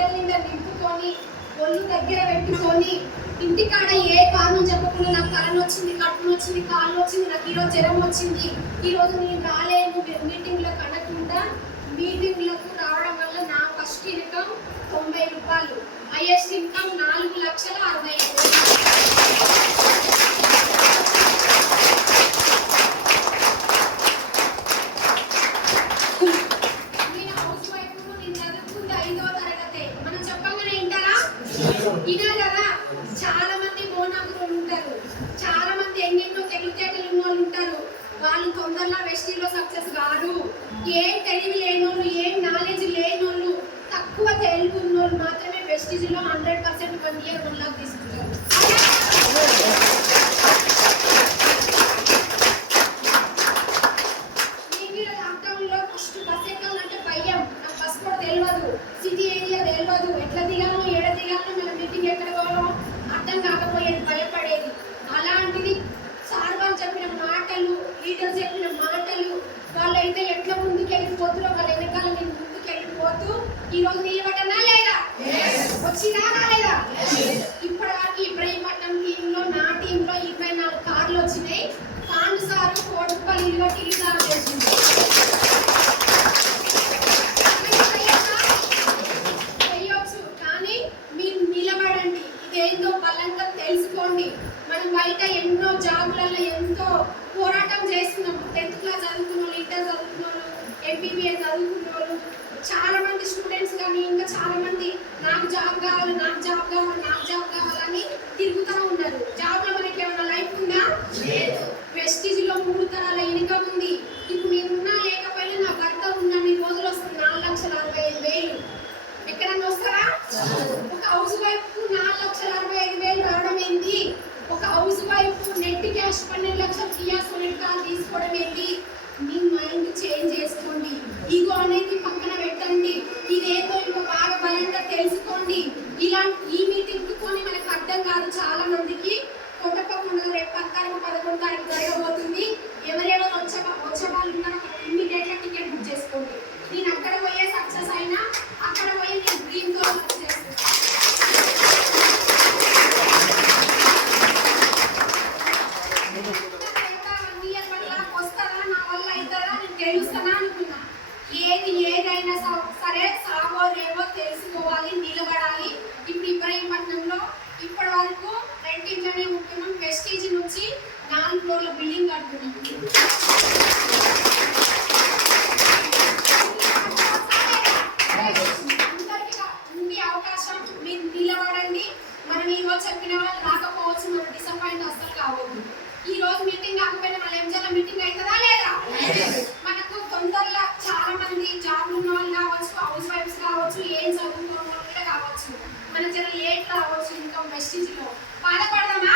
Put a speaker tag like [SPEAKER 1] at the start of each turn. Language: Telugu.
[SPEAKER 1] గుండెల నిండా నింపుకొని ఒళ్ళు దగ్గర పెట్టుకొని ఇంటికాడ ఏ కారణం చెప్పకుండా నాకు తల వచ్చింది కట్టును వచ్చింది కాళ్ళు వచ్చింది నాకు ఈరోజు జ్వరం వచ్చింది ఈరోజు నేను రాలేను మీటింగ్లకు అడగకుండా మీటింగ్లకు ఇదే కదా చాలా మంది మోనాకులు ఉంటారు. చాలా మంది ఎన్నెన్నో తెలివితేటలు ఉన్న వాళ్ళు ఉంటారు. వాళ్ళు తొందరలో వెస్టీలో సక్సెస్ కాదు ఏం తెలివి లేని వాళ్ళైతే ఎట్లా ముందుకు వెళ్ళిపోతురో వాళ్ళ వెనకాల నేను ముందుకు వెళ్ళిపోతూ ఈ రోజు నిలబడ్డా లేదా వచ్చినా లేదా ఇప్పటివరకు ఇబ్రహీంపట్నం టీంలో నా టీంలో ఇరవై నాలుగు కార్లు వచ్చినాయి. పాండు సార్ కోటి రూపాయలు ఇల్లు సార్ చేసింది. చేయొచ్చు కానీ మీరు నిలబడండి. ఇదేందో బలంగా తెలుసుకోండి. మనం బయట ఎన్నో జాబులలో ఎంతో పోరాటం చేస్తున్నాం టెన్త్ క్లాస్ చదువుకున్న వాళ్ళు ఇంటర్ చదువుకున్న వాళ్ళు ఎంబీబీఏ చదువుకున్న వాళ్ళు చాలా మంది స్టూడెంట్స్ కానీ ఇంకా చాలా మంది నాకు జాబ్ కావాలి నాకు జాబ్ కావాలి నాకు జాబ్ ఇలాంటి ఈ మీటింగ్ కొని మనకు అర్థం కాదు చాలా మందికి కొట్టకుండా రేపు పద్నాలుగు పదకొండు తారీఖు జరగబోతుంది. ఎవరెవరు వచ్చే వచ్చే వాళ్ళు ఉన్నారో ఇమ్మీడియట్గా టికెట్ బుక్ చేసుకోండి. నేను అక్కడ పోయే సక్సెస్ అయినా అక్కడ పోయి నేను డ్రీమ్తో సక్సెస్ వస్తారా? నా వల్ల అవుతారా? నేను గెలుస్తానా? మన జర లేట్ రావచ్చు ఇంకా మెసేజ్లో. బాధపడదామా?